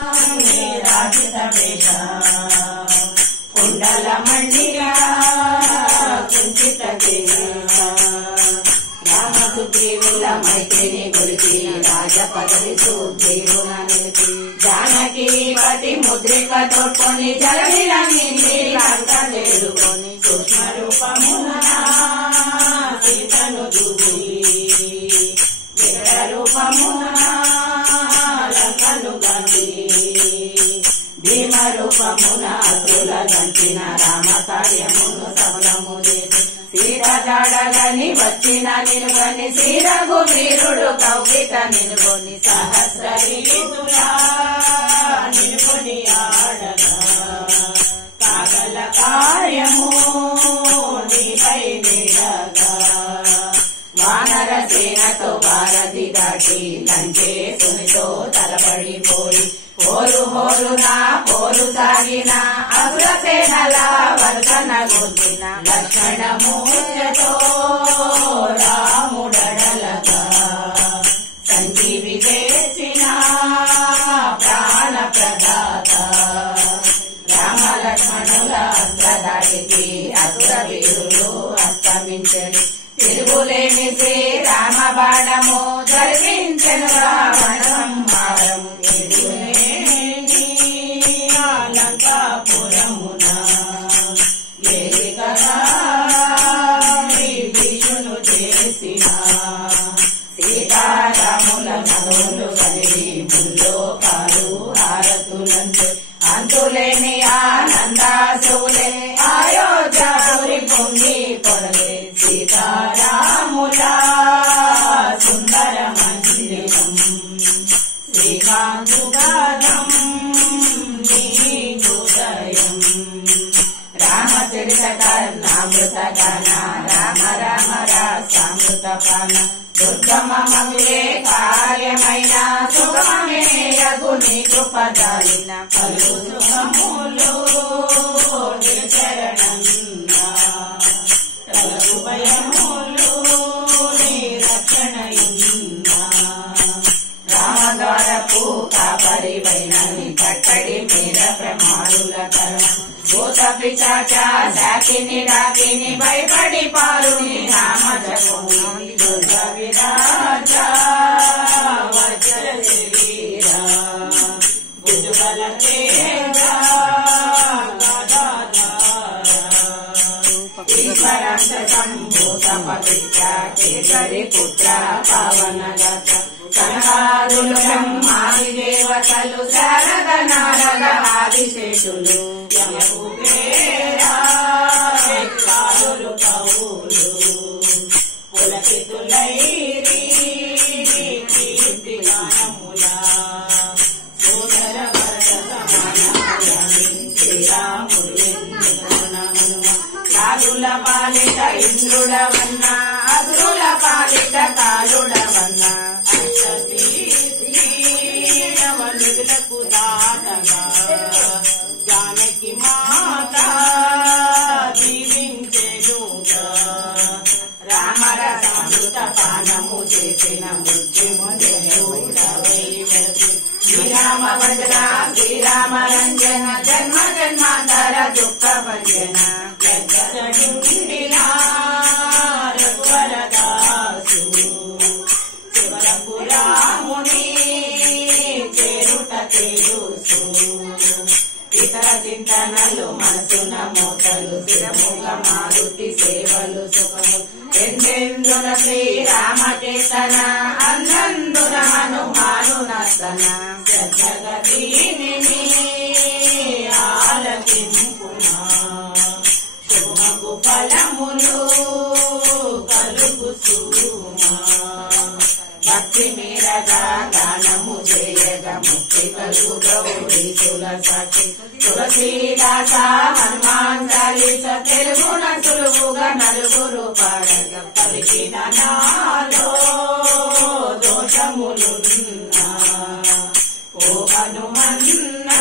రాజిత వేష కుండల మండిరా కుంచిత రామ సుగ్రీవుల మైత్రిని గురించి రాజ పదవి సుగ్రీవున నిలిపి జానకి పతి ముద్రిక తోడ్కొని జలవిలంగింది లంక చేరుకొని సూక్ష్మ రూపమున సీతను చూసి వికట రూపమున లంకను గంటి భీమ రూపమున అసుల గంచిన రామ కార్యమును సఫలము చేసి సీత జాడగని వచ్చిన నిలుగని శ్రీరఘు వీరుడు కౌగిట నిలుగొని సహస్ర నిలుగొని ఆడగా కాగల కార్యము నీపై నీడగా వానర సేనతో భారతి దాటి లంకేశునితో తలపడిపోయి పోరు హోరున పోరు సాగిన అసుర సేనల వర్షన గుంచిన లక్షణమూర్తితో రాముడడలగా సంజీవి చేసిన ప్రాణ ప్రదాత రామ లక్ష్మణుల అస్త్రదాటికి అసుర వీరులు అస్తమించని తిరుగులేని శ్రీరామ బాణము జరిపించెను రావణ సంహారము లంకాపురమున విభీషును చేసిన సీతారాముల మగవులు కలిగి ముల్లోకాలు హారతులంటే అంతులేని ఆనందాసులే అయోధ్యాపురి పొంగి పొరలే సీతారాముల సుందర మందిరం శ్రీకాంతుగానం రామచరితకర్ణామృత గాన రామ రామ రాసామృత పాన దుర్గమ మగులే కార్యమైన సుగమే యగుని కృపదాలిన పలు సుఖములు నిచరణన్నా తలకు భయములు నిరక్షణయున్నా రామద్వారపు కాపరివైన కట్టడి మీద ప్రమాణుల కరం భూత పిశాచ శాకిని రాకిని భయపడి పారుని రామ జగోని దుర్గ విరాజ వజ్ర శరీర భుజబల తేజ ఈశ్వరాంశ సంభూత పవిత్ర కేసరి పుత్ర పవన గత కనకాదులు బ్రహ్మాది దేవతలు శారద నారద ఆదిశేషులు యమకుబేరాలు కవులు పులకితులైరి కీర్తి గానముల సోదర భరత సమానములని శ్రీరాముడు కాలుల పాలిట ఇంద్రుడవన్న అసురుల పాలిట కాలుడవన్న నిధులకు దాటగా జానకి మాత దీవించెనుగా రామరసామృత పానము చేసిన మృత్యుముడవై శ్రీరామ భజన శ్రీరామ రంజన జన్మ జన్మాంతర దుఃఖ భంజన రఘువరదాసు శివరకు రాముని చేరుట తెలుసు ఇతర చింతనలు మనసున మోతలు స్థిరముగ మారుతి సేవలు సుఖము ఎందెందున శ్రీరామ కీర్తన అన్నందున హనుమాను నర్తన జగదీని ఆలకింపునా శుభకు ఫలములు కలుగు సుమా భక్తి మీరగా గానము చేయగా ముక్తి కలుగు గౌరీశుల సాక్షి తులసీదాస హనుమాన్ చాలీస తెలుగున సులువుగా నలుగురు పాడగా పలికిన నాలో దోషములున్నా ఓ హనుమన్నా